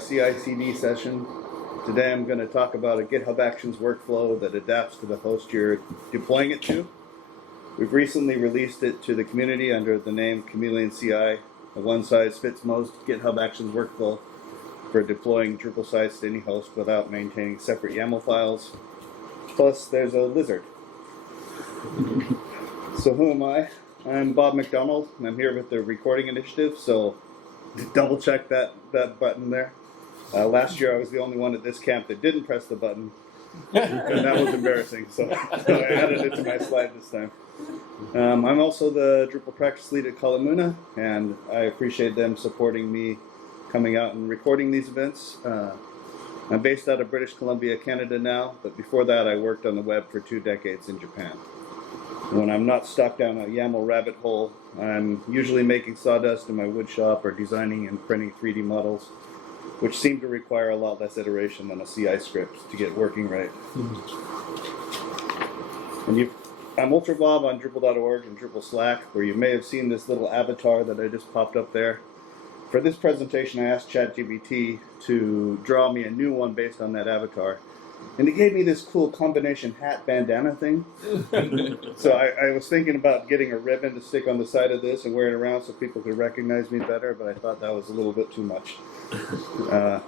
CI/CD session. Today I'm going to talk about a GitHub Actions workflow that adapts to the host you're deploying it to. We've recently released it to the community under the name Chameleon CI, a one-size-fits-most GitHub Actions workflow for deploying Drupal sites to any host without maintaining separate YAML files. Plus, there's a lizard. So who am I? I'm Bob McDonald, and I'm here with the Recording Initiative, so double check that button there. Last year I was the only one at this camp that didn't press the button, and that was embarrassing, so I added it to my slide this time. I'm also the Drupal practice lead at Kalamuna, and I appreciate them supporting me coming out and recording these events. I'm based out of British Columbia, Canada now, but before that I worked on the web for 2 decades in Japan. When I'm not stuck down a YAML rabbit hole, I'm usually making sawdust in my wood shop or designing and printing 3D models, which seem to require a lot less iteration than a CI script to get working right. And I'm UltraBob on Drupal.org and Drupal Slack, where you may have seen this little avatar that I just popped up there. For this presentation, I asked ChatGPT to draw me a new one based on that avatar. And it gave me this cool combination hat bandana thing. So I was thinking about getting a ribbon to stick on the side of this and wear it around so people could recognize me better, but I thought that was a little bit too much. So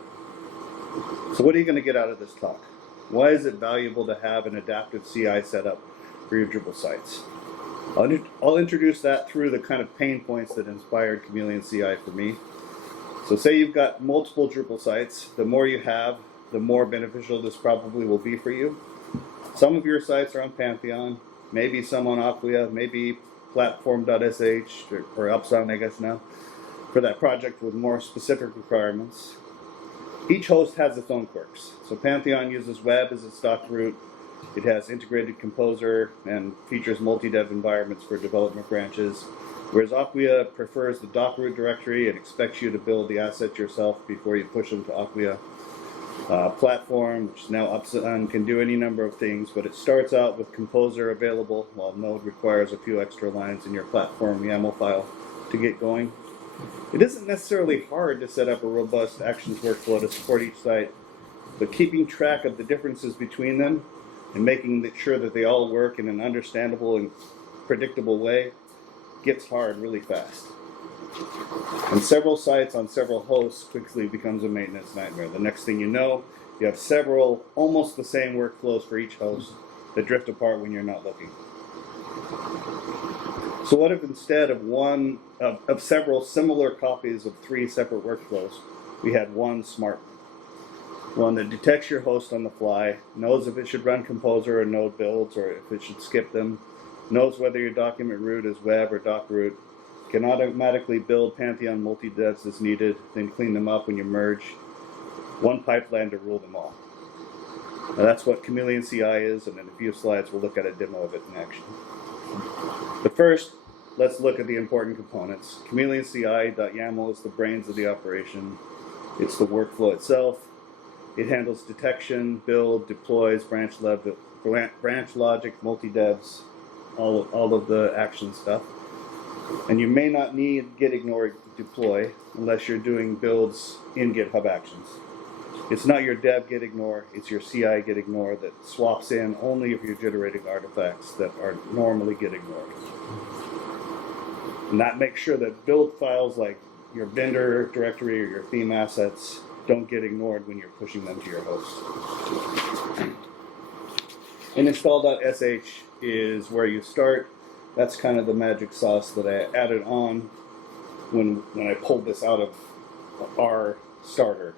what are you going to get out of this talk? Why is it valuable to have an adaptive CI setup for your Drupal sites? I'll introduce that through the kind of pain points that inspired Chameleon CI for me. So say you've got multiple Drupal sites. The more you have, the more beneficial this probably will be for you. Some of your sites are on Pantheon, maybe some on Acquia, maybe Platform.sh or Upsound, I guess now, for that project with more specific requirements. Each host has its own quirks. So Pantheon uses web as its stock root. It has integrated composer and features multi-dev environments for development branches, whereas Acquia prefers the doc root directory and expects you to build the assets yourself before you push them to Acquia. Platform, which is now Upsound, can do any number of things, but it starts out with Composer available, while Node requires a few extra lines in your platform YAML file to get going. It isn't necessarily hard to set up a robust Actions workflow to support each site, but keeping track of the differences between them and making sure that they all work in an understandable and predictable way gets hard really fast. And several sites on several hosts quickly becomes a maintenance nightmare. The next thing you know, you have several almost the same workflows for each host that drift apart when you're not looking. So what if instead of several similar copies of 3 separate workflows, we had one smart one that detects your host on the fly, knows if it should run Composer or Node builds or if it should skip them, knows whether your document root is web or doc root, can automatically build Pantheon multidevs as needed, then clean them up when you merge. One pipeline to rule them all. Now that's what Chameleon CI is, and in a few slides we'll look at a demo of it in action. But first, let's look at the important components. Chameleon CI.yaml is the brains of the operation. It's the workflow itself. It handles detection, build, deploys, branch logic, multi-devs, all of the action stuff. And you may not need git ignore deploy unless you're doing builds in GitHub Actions. It's not your dev git ignore, it's your CI git ignore that swaps in only if you're generating artifacts that are normally git ignored. And that makes sure that build files like your vendor directory or your theme assets don't get ignored when you're pushing them to your host. And install.sh is where you start. That's kind of the magic sauce that I added on when I pulled this out of our starter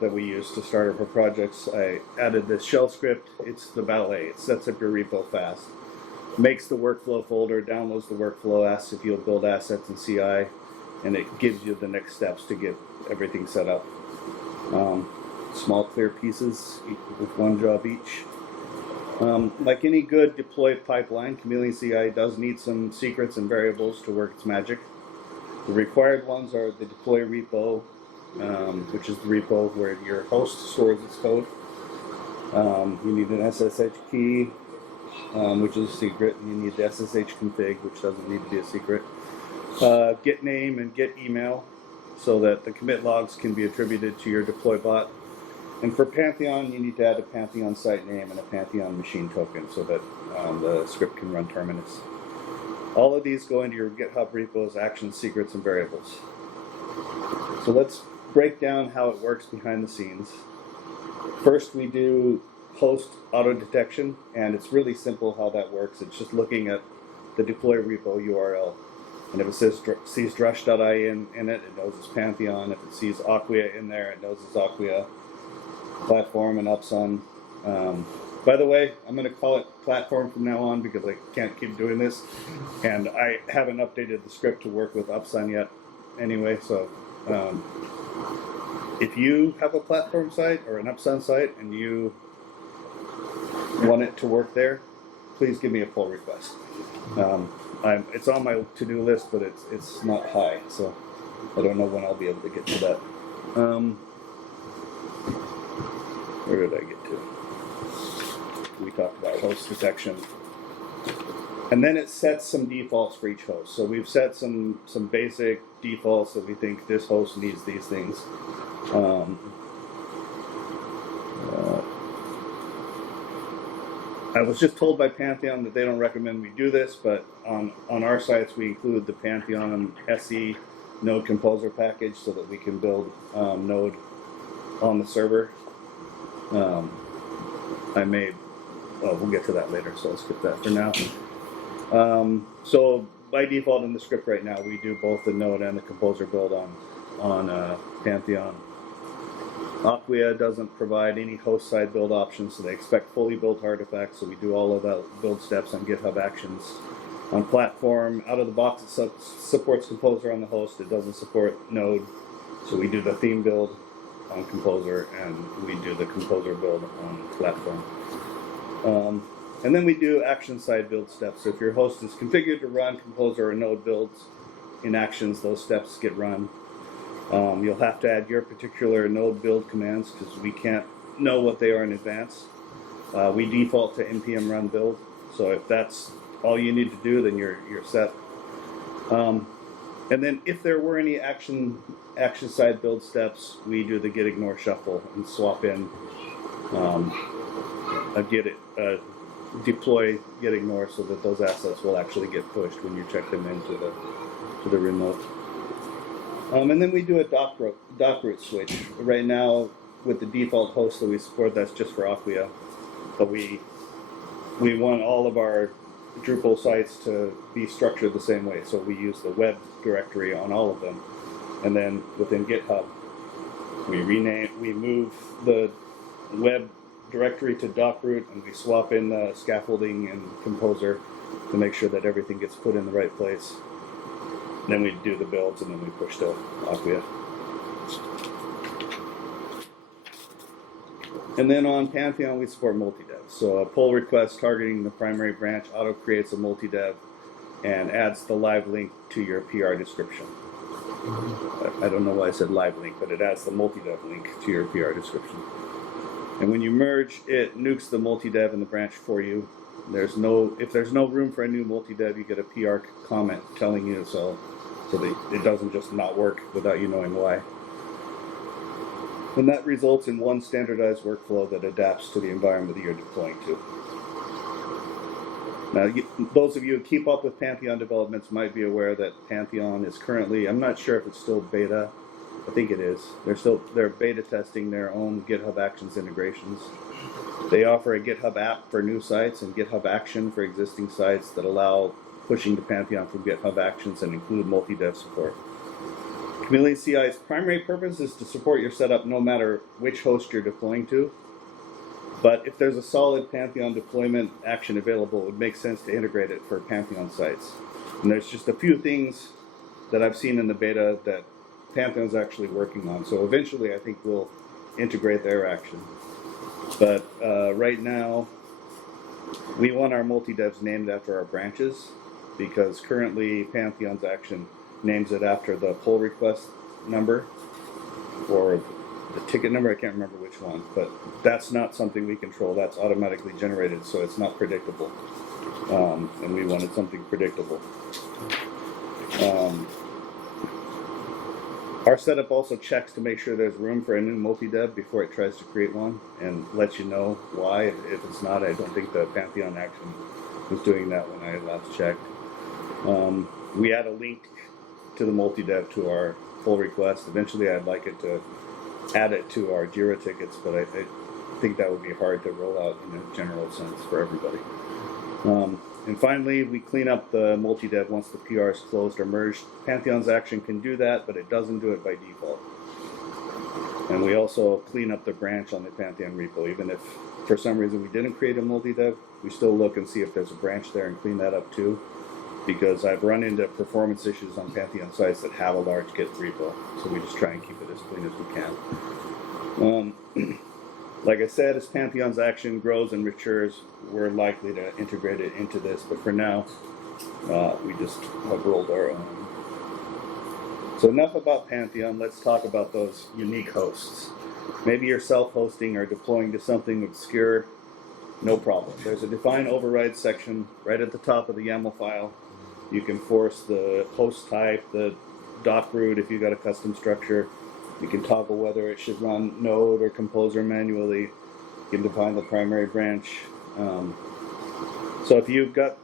that we use to start up our projects. I added this shell script. It's the valet. It sets up your repo fast, makes the workflow folder, downloads the workflow, asks if you'll build assets in CI, and it gives you the next steps to get everything set up. Small clear pieces with one job each. Like any good deployed pipeline, Chameleon CI does need some secrets and variables to work its magic. The required ones are the deploy repo, which is the repo where your host stores its code. You need an SSH key, which is a secret. You need the SSH config, which doesn't need to be a secret. Get name and get email. so that the commit logs can be attributed to your deploy bot. And for Pantheon, you need to add a Pantheon site name and a Pantheon machine token so that the script can run Terminus. All of these go into your GitHub repos, actions, secrets, and variables. So let's break down how it works behind the scenes. First, we do host auto detection, and it's really simple how that works. It's just looking at the deploy repo URL. And if it sees drush.in in it, it knows it's Pantheon. If it sees Acquia in there, it knows it's Acquia. Platform and Upsun. By the way, I'm going to call it Platform from now on because I can't keep doing this. And I haven't updated the script to work with Upsun yet anyway. So if you have a Platform site or an Upsun site and you want it to work there, please give me a pull request. It's on my to-do list, but it's not high, so I don't know when I'll be able to get to that. Where did I get to? We talked about host detection. And then it sets some defaults for each host. So we've set some basic defaults that we think this host needs these things. I was just told by Pantheon that they don't recommend we do this, but on our sites we include the Pantheon SE Node Composer package so that we can build Node on the server. We'll get to that later, so I'll skip that for now. So by default in the script right now, we do both the Node and the Composer build on Pantheon. Acquia doesn't provide any host-side build options, so they expect fully built artifacts, so we do all of the build steps on GitHub Actions. On Platform, out of the box, it supports Composer on the host. It doesn't support Node, so we do the theme build on Composer, and we do the Composer build on Platform. And then we do action-side build steps. So if your host is configured to run Composer or Node builds in Actions, those steps get run. You'll have to add your particular Node build commands because we can't know what they are in advance. We default to npm run build, so if that's all you need to do, then you're set. And then if there were any action side build steps, we do the git ignore shuffle and swap in deploy git ignore so that those assets will actually get pushed when you check them into the remote. And then we do a doc root switch. Right now, with the default host that we support, that's just for Acquia. But we want all of our Drupal sites to be structured the same way. So we use the web directory on all of them. And then within GitHub, we move the web directory to doc root, and we swap in the scaffolding and Composer to make sure that everything gets put in the right place. Then we do the builds, and then we push to Acquia. And then on Pantheon, we support multidevs. So a pull request targeting the primary branch auto creates a multidev and adds the live link to your PR description. I don't know why I said live link, but it adds the multidev link to your PR description. And when you merge, it nukes the multidev in the branch for you. If there's no room for a new multidev, you get a PR comment telling you so that it doesn't just not work without you knowing why. And that results in one standardized workflow that adapts to the environment that you're deploying to. Now, those of you who keep up with Pantheon developments might be aware that Pantheon is currently, I'm not sure if it's still beta, I think it is. They're beta testing their own GitHub Actions integrations. They offer a GitHub app for new sites and GitHub Action for existing sites that allow pushing to Pantheon from GitHub Actions and include multi-dev support. Chameleon CI's primary purpose is to support your setup no matter which host you're deploying to. But if there's a solid Pantheon deployment action available, it would make sense to integrate it for Pantheon sites. And there's just a few things that I've seen in the beta that Pantheon's actually working on. So eventually I think we'll integrate their action. But right now, we want our multi-devs named after our branches, because currently Pantheon's action names it after the pull request number or the ticket number. I can't remember which one, but that's not something we control. That's automatically generated, so it's not predictable. And we wanted something predictable. Our setup also checks to make sure there's room for a new multi-dev before it tries to create one, and lets you know why. If it's not, I don't think the Pantheon action was doing that when I last checked. We add a link to the multi-dev to our pull request. Eventually, I'd like it to add it to our Jira tickets, but I think that would be hard to roll out in a general sense for everybody. And finally, we clean up the multi-dev once the PR is closed or merged. Pantheon's action can do that, but it doesn't do it by default. And we also clean up the branch on the Pantheon repo. Even if for some reason we didn't create a multi-dev, we still look and see if there's a branch there and clean that up too. Because I've run into performance issues on Pantheon sites that have a large Git repo. So we just try and keep it as clean as we can. Like I said, as Pantheon's action grows and matures, we're likely to integrate it into this, but for now, we just have rolled our own. So enough about Pantheon, let's talk about those unique hosts. Maybe you're self-hosting or deploying to something obscure, no problem. There's a define override section right at the top of the YAML file. You can force the host type, the doc root if you've got a custom structure. You can toggle whether it should run Node or Composer manually. You can define the primary branch. So if you've got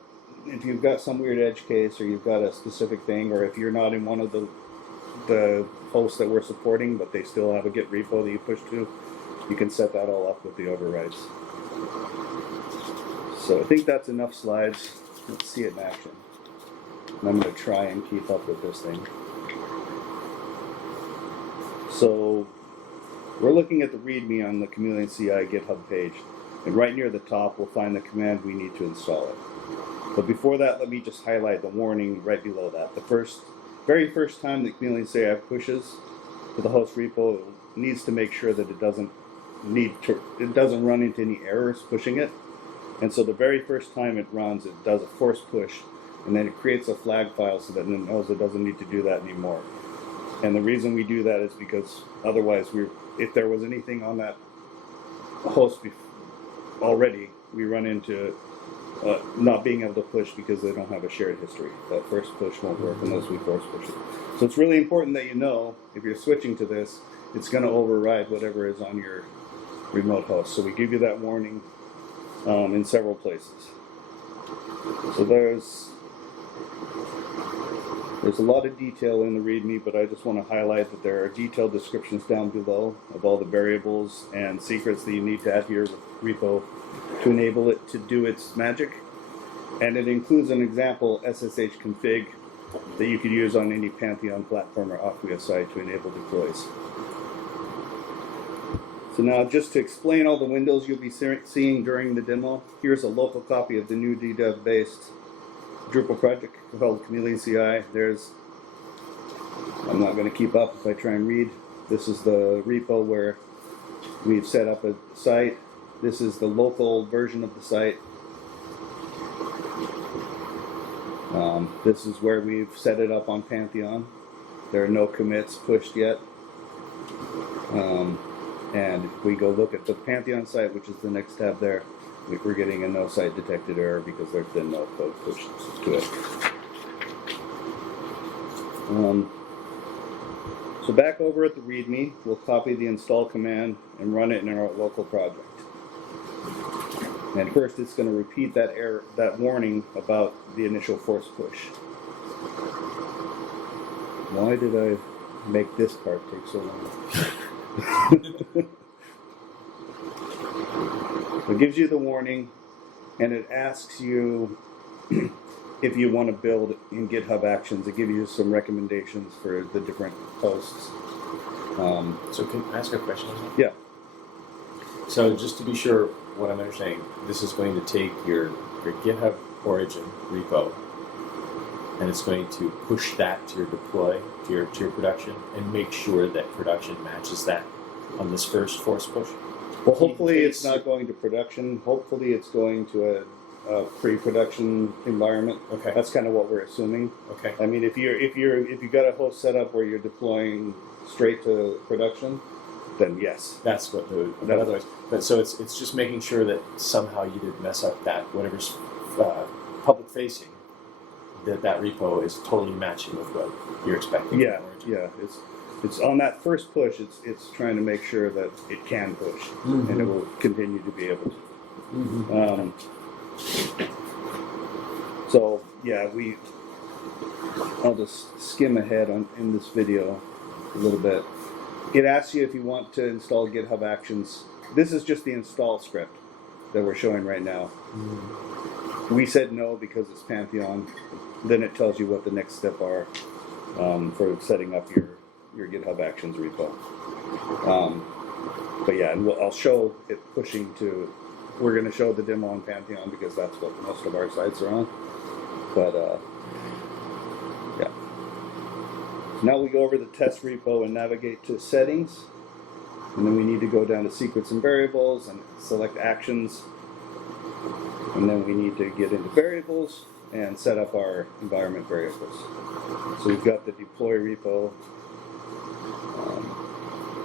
some weird edge case, or you've got a specific thing, or if you're not in one of the hosts that we're supporting, but they still have a Git repo that you push to, you can set that all up with the overrides. So I think that's enough slides. Let's see it in action. And I'm going to try and keep up with this thing. So we're looking at the README on the Chameleon CI GitHub page, and right near the top we'll find the command we need to install it. But before that, let me just highlight the warning right below that. The very first time that Chameleon CI pushes to the host repo, it needs to make sure that it doesn't run into any errors pushing it. And so the very first time it runs, it does a force push, and then it creates a flag file so that it knows it doesn't need to do that anymore. And the reason we do that is because otherwise, if there was anything on that host already, we run into not being able to push because they don't have a shared history. That first push won't work unless we force push it. So it's really important that you know, if you're switching to this, it's going to override whatever is on your remote host. So we give you that warning in several places. So there's a lot of detail in the README, but I just want to highlight that there are detailed descriptions down below of all the variables and secrets that you need to add to your repo to enable it to do its magic. And it includes an example SSH config that you could use on any Pantheon platform or Acquia site to enable deploys. So now, just to explain all the windows you'll be seeing during the demo, here's a local copy of the new DDEV-based Drupal project called Chameleon CI. I'm not going to keep up if I try and read. This is the repo where we've set up a site. This is the local version of the site. This is where we've set it up on Pantheon. There are no commits pushed yet. And if we go look at the Pantheon site, which is the next tab there, we're getting a no site detected error because there's been no code pushed to it. So back over at the README, we'll copy the install command and run it in our local project. And first, it's going to repeat that error, that warning about the initial force push. Why did I make this part take so long? It gives you the warning, and it asks you if you want to build in GitHub Actions. It gives you some recommendations for the different posts. So can I ask a question? Yeah. So just to be sure what I'm understanding, this is going to take your GitHub origin repo, and it's going to push that to your deploy, to your production, and make sure that production matches that on this first force push. Well, hopefully it's not going to production. Hopefully it's going to a pre-production environment. Okay. That's kind of what we're assuming. Okay. I mean, if you've got a host set up where you're deploying straight to production, then yes. That's what otherwise. But so it's just making sure that somehow you didn't mess up that whatever's public facing, that repo is totally matching with what you're expecting. Yeah. it's on that first push, it's trying to make sure that it can push, and it will continue to be able to. So yeah, I'll just skim ahead in this video a little bit. It asks you if you want to install GitHub Actions. This is just the install script that we're showing right now. We said no because it's Pantheon. Then it tells you what the next step are for setting up your GitHub Actions repo. But yeah, and I'll show it pushing to. We're going to show the demo on Pantheon because that's what most of our sites are on. But yeah. Now we go over the test repo and navigate to settings. And then we need to go down to secrets and variables and select actions. And then we need to get into variables and set up our environment variables. So we've got the deploy repo,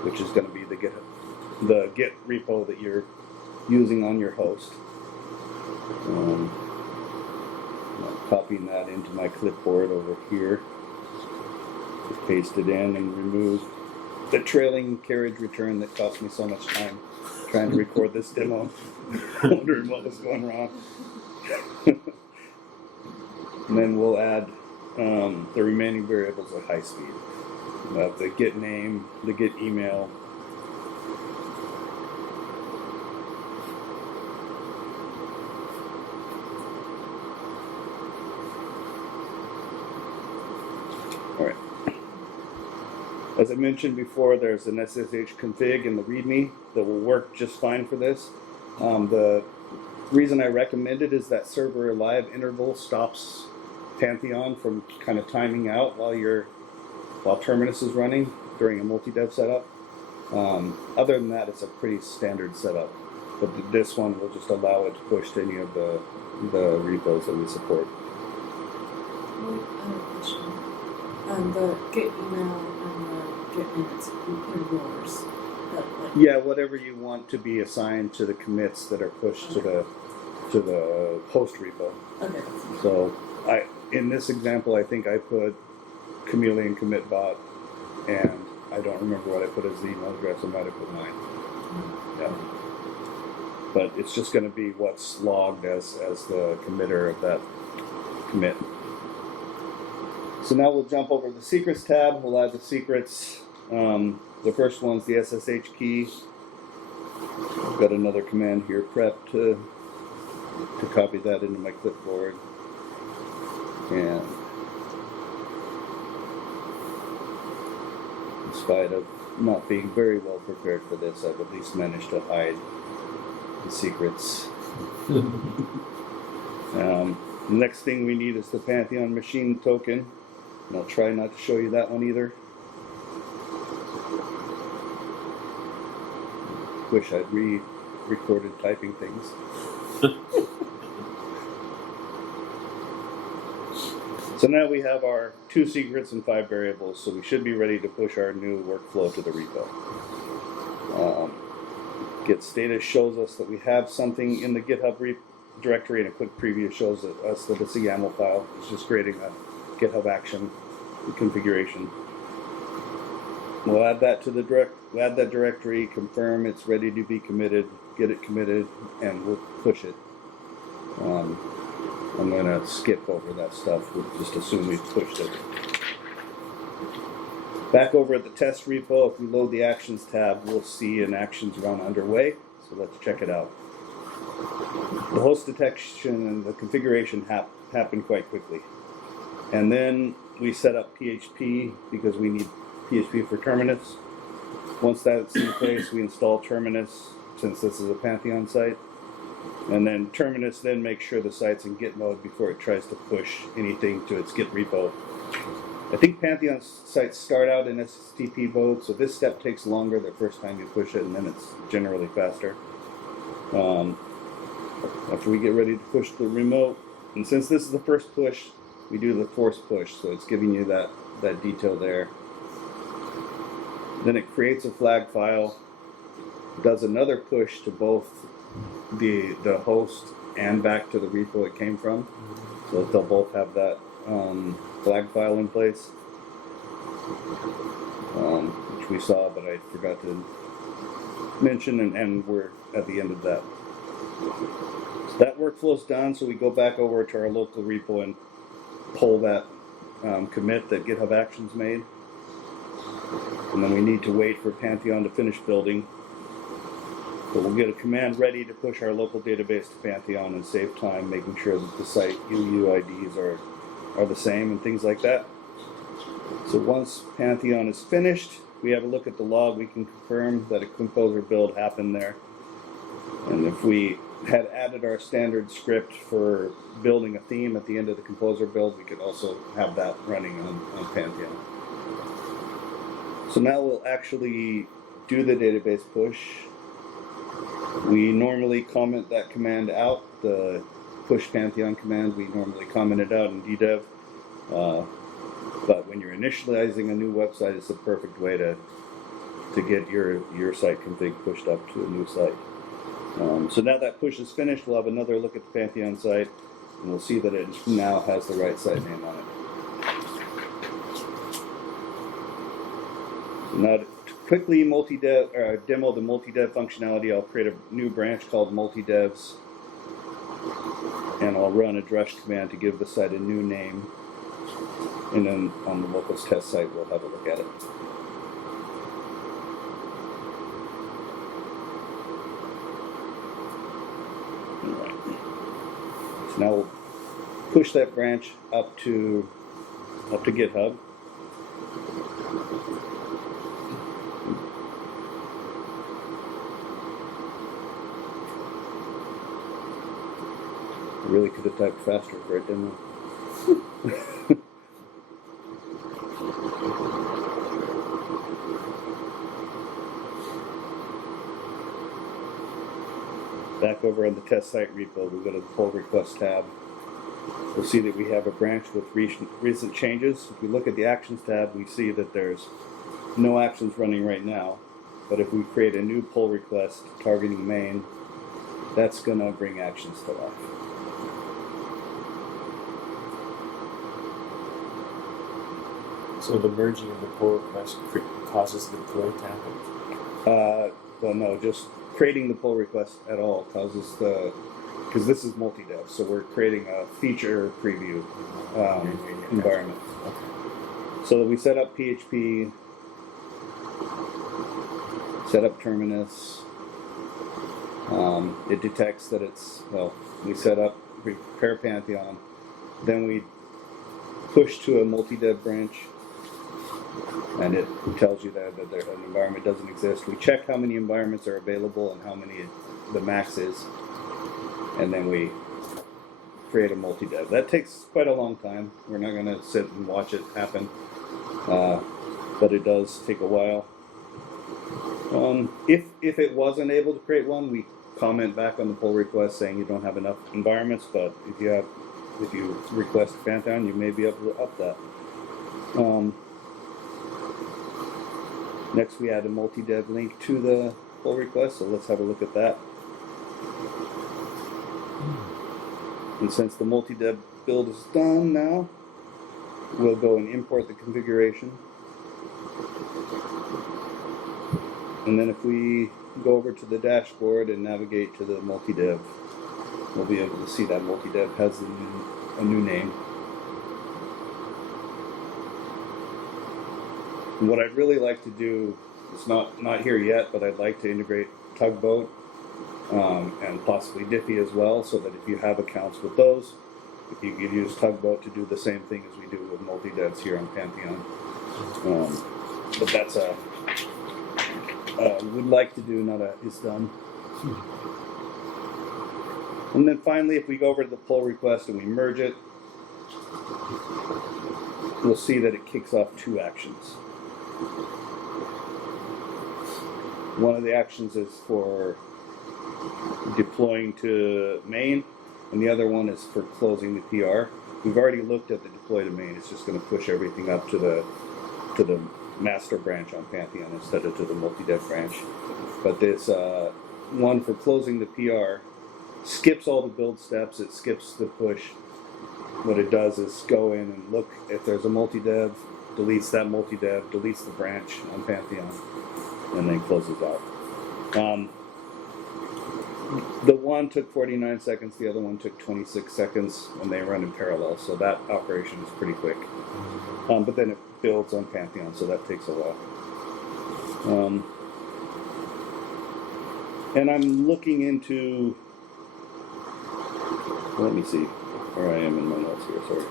which is going to be the Git repo that you're using on your host. I'm copying that into my clipboard over here. Just paste it in and remove the trailing carriage return that cost me so much time trying to record this demo. Wondering what was going wrong. And then we'll add the remaining variables at high speed. The Git name, the Git email. All right. As I mentioned before, there's an SSH config in the README that will work just fine for this. The reason I recommend it is that server live interval stops Pantheon from kind of timing out while Terminus is running during a multi-dev setup. Other than that, it's a pretty standard setup. But this one will just allow it to push to any of the repos that we support. Question. The Git email and the Git minutes, you put yours. Yeah, whatever you want to be assigned to the commits that are pushed to the host repo. Okay. So in this example, I think I put Chameleon commit bot, and I don't remember what I put as the email address. I might have put mine. Yeah. But it's just going to be what's logged as the committer of that commit. So now we'll jump over to the secrets tab. We'll add the secrets. The first one's the SSH key. I've got another command here prepped to copy that into my clipboard. And in spite of not being very well prepared for this, I've at least managed to hide the secrets. The next thing we need is the Pantheon machine token. And I'll try not to show you that one either. Wish I'd re-recorded typing things. So now we have our 2 secrets and 5 variables, so we should be ready to push our new workflow to the repo. Git status shows us that we have something in the GitHub directory, and a quick preview shows us that it's a YAML file. It's just creating a GitHub action configuration. We'll add that to add that directory, confirm it's ready to be committed, get it committed, and we'll push it. I'm going to skip over that stuff. We'll just assume we've pushed it. Back over at the test repo, if we load the actions tab, we'll see an actions run underway. So let's check it out. The host detection and the configuration happen quite quickly. And then we set up PHP because we need PHP for Terminus. Once that's in place, we install Terminus since this is a Pantheon site. And then Terminus then makes sure the site's in Git mode before it tries to push anything to its Git repo. I think Pantheon sites start out in SSTP mode, so this step takes longer the first time you push it, and then it's generally faster. After we get ready to push the remote, and since this is the first push, we do the force push, so it's giving you that detail there. Then it creates a flag file, does another push to both the host and back to the repo it came from, so they'll both have that flag file in place. which we saw, but I forgot to mention, and we're at the end of that. So that workflow's done, so we go back over to our local repo and pull that commit that GitHub Actions made. And then we need to wait for Pantheon to finish building. But we'll get a command ready to push our local database to Pantheon and save time, making sure that the site UUIDs are the same and things like that. So once Pantheon is finished, we have a look at the log. We can confirm that a composer build happened there. And if we had added our standard script for building a theme at the end of the composer build, we could also have that running on Pantheon. So now we'll actually do the database push. We normally comment that command out, the push Pantheon command, we normally comment it out in DDEV. But when you're initializing a new website, it's the perfect way to get your site config pushed up to a new site. So now that push is finished, we'll have another look at the Pantheon site, and we'll see that it now has the right site name on it. Now to quickly demo the multi-dev functionality, I'll create a new branch called multidevs, and I'll run a drush command to give the site a new name. And then on the locals test site, we'll have a look at it. All right. So now we'll push that branch up to GitHub. I really could have typed faster for a demo. Back over on the test site repo, we go to the pull request tab. We'll see that we have a branch with recent changes. If we look at the actions tab, we see that there's no actions running right now. But if we create a new pull request targeting main, that's going to bring actions to life. So the merging of the pull request causes the deploy to happen? Well, no, just creating the pull request at all causes because this is multi-dev, so we're creating a feature preview environment. Okay. So we set up PHP, set up terminus. It detects that we set up, we prepare Pantheon, then we push to a multi-dev branch, and it tells you that an environment doesn't exist. We check how many environments are available and how many the max is, and then we create a multi-dev. That takes quite a long time. We're not going to sit and watch it happen, but it does take a while. If it wasn't able to create one, we comment back on the pull request saying you don't have enough environments, but if you request Pantheon, you may be able to up that. Next, we add a multi-dev link to the pull request, so let's have a look at that. And since the multi-dev build is done now, we'll go and import the configuration. And then if we go over to the dashboard and navigate to the multi-dev, we'll be able to see that multi-dev has a new name. And what I'd really like to do, it's not here yet, but I'd like to integrate Tugboat and possibly Diffie as well, so that if you have accounts with those, if you could use Tugboat to do the same thing as we do with multi-devs here on Pantheon. But that's would like to do, not is done. And then finally, if we go over to the pull request and we merge it, we'll see that it kicks off two actions. One of the actions is for deploying to main, and the other one is for closing the PR. We've already looked at the deploy to main. It's just going to push everything up to the master branch on Pantheon instead of to the multi-dev branch. But this one for closing the PR skips all the build steps. It skips the push. What it does is go in and look if there's a multi-dev, deletes that multi-dev, deletes the branch on Pantheon, and then closes out. The one took 49 seconds, the other one took 26 seconds, and they run in parallel, so that operation is pretty quick. But then it builds on Pantheon, so that takes a while. And I'm looking into, let me see where I am in my notes here, sorry.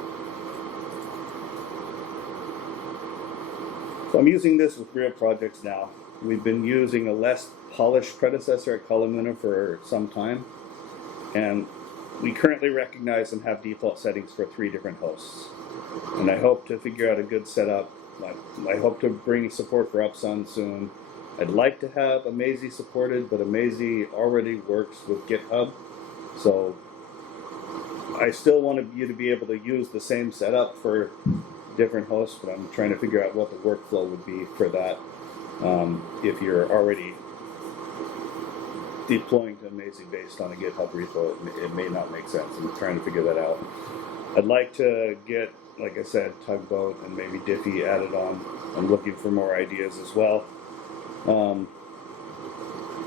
So I'm using this with real projects now. We've been using a less polished predecessor at Columnar for some time, and we currently recognize and have default settings for 3 different hosts. And I hope to figure out a good setup. I hope to bring support for Upsun soon. I'd like to have Amazy supported, but Amazy already works with GitHub, so I still want you to be able to use the same setup for different hosts, but I'm trying to figure out what the workflow would be for that. If you're already deploying to Amazy based on a GitHub repo, it may not make sense. I'm trying to figure that out. I'd like to get, like I said, Tugboat and maybe Diffie added on. I'm looking for more ideas as well.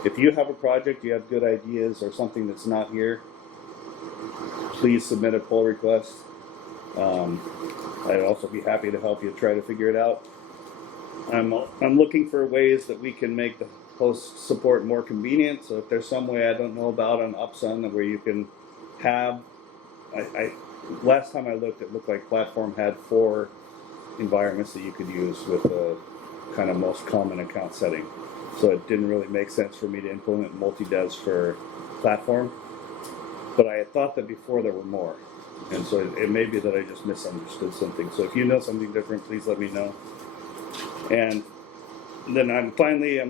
If you have a project, you have good ideas or something that's not here, please submit a pull request. I'd also be happy to help you try to figure it out. I'm looking for ways that we can make the host support more convenient. So if there's some way I don't know about on Upsun where you can have, last time I looked, it looked like Platform had 4 environments that you could use with the kind of most common account setting. So it didn't really make sense for me to implement multi-devs for Platform. But I had thought that before there were more. And so it may be that I just misunderstood something. So if you know something different, please let me know. And then I'm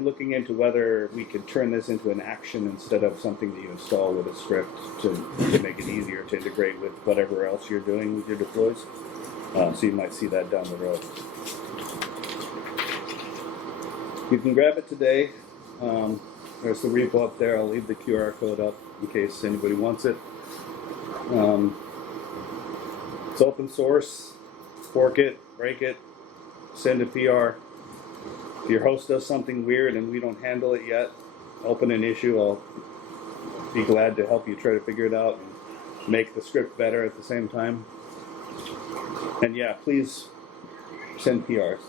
looking into whether we could turn this into an action instead of something that you install with a script to make it easier to integrate with whatever else you're doing with your deploys. So you might see that down the road. You can grab it today. There's the repo up there. I'll leave the QR code up in case anybody wants it. It's open source. Fork it, break it, send a PR. If your host does something weird and we don't handle it yet, open an issue. I'll be glad to help you try to figure it out and make the script better at the same time. And yeah, please send PRs.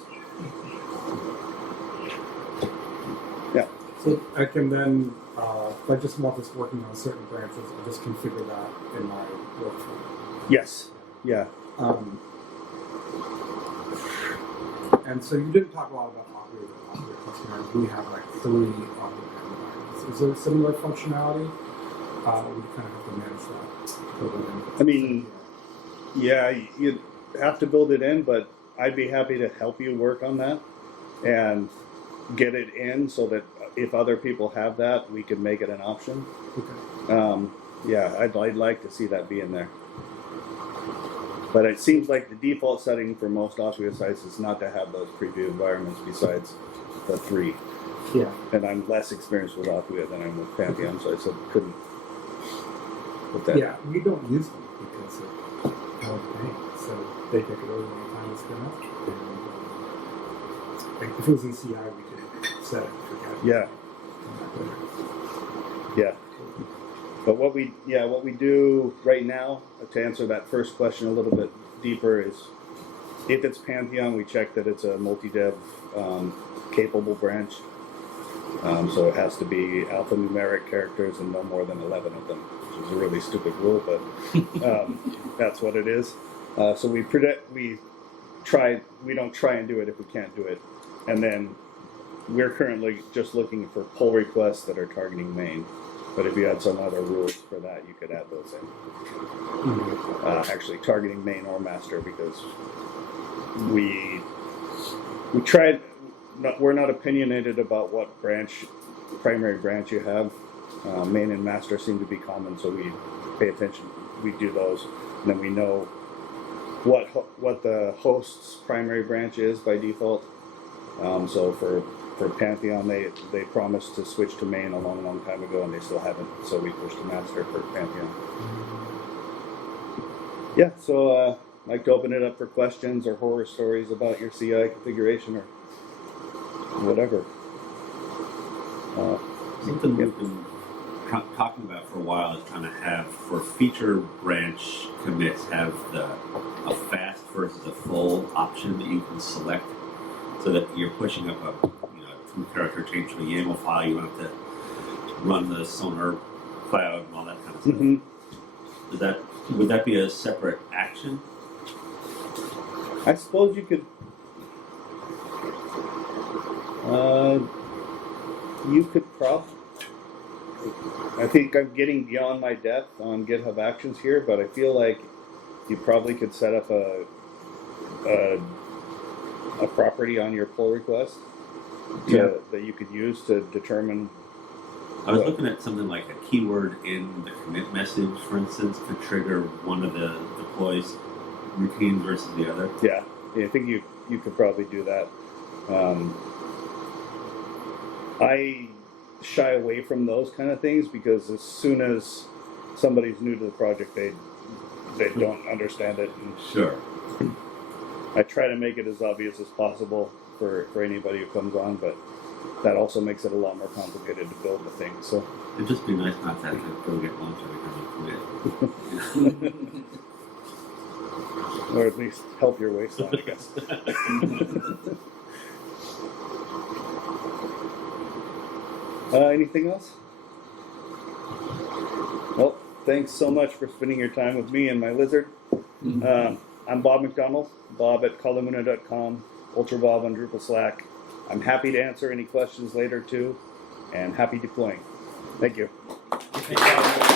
Yeah. So I can then, if I just want this working on certain branches, I just configure that in my workflow. Yes. Yeah. And so you didn't talk a lot about Acquia customers. We have like 3 environments. Is there a similar functionality? We kind of have to manage that. I mean, yeah, you'd have to build it in, but I'd be happy to help you work on that and get it in so that if other people have that, we can make it an option. Okay. Yeah, I'd like to see that be in there. But it seems like the default setting for most Acquia sites is not to have those preview environments besides the 3. Yeah. And I'm less experienced with Acquia than I'm with Pantheon, so I said couldn't put that. Yeah, we don't use them because of how it's paid. So they take a really long time to spin up. Like if it was in CI, we could set it and forget. Yeah. Yeah. But what we do right now, to answer that first question a little bit deeper, is if it's Pantheon, we check that it's a multi-dev capable branch. So it has to be alphanumeric characters and no more than 11 of them, which is a really stupid rule, but that's what it is. So we don't try and do it if we can't do it. And then we're currently just looking for pull requests that are targeting main. But if you had some other rules for that, you could add those in. Actually, targeting main or master, because we tried. We're not opinionated about what primary branch you have. Main and master seem to be common, so we pay attention. We do those, and then we know what the host's primary branch is by default. So for Pantheon, they promised to switch to main a long time ago, and they still haven't. So we pushed to master for Pantheon. Yeah. So like to open it up for questions or horror stories about your CI configuration or whatever. Something we've been talking about for a while is trying to have, for feature branch commits, have a fast versus a full option that you can select, so that you're pushing up a 2-character change to a YAML file. You don't have to run the Sonar cloud and all that kind of stuff. Mm-hmm. Would that be a separate action? I suppose you could. You could probably. I think I'm getting beyond my depth on GitHub Actions here, but I feel like you probably could set up a property on your pull request that you could use to determine. I was looking at something like a keyword in the commit message, for instance, could trigger one of the deploys routines versus the other. Yeah, I think you could probably do that. I shy away from those kind of things because as soon as somebody's new to the project, they don't understand it. And Sure. I try to make it as obvious as possible for anybody who comes on, but that also makes it a lot more complicated to build the thing. So It'd just be nice not to have to go get lunch every time you commit. or at least help your waistline, I guess. Anything else? Well, thanks so much for spending your time with me and my lizard. I'm Bob McDonald, Bob at kalamuna.com, Ultra Bob on Drupal Slack. I'm happy to answer any questions later too, and happy deploying. Thank you. Okay.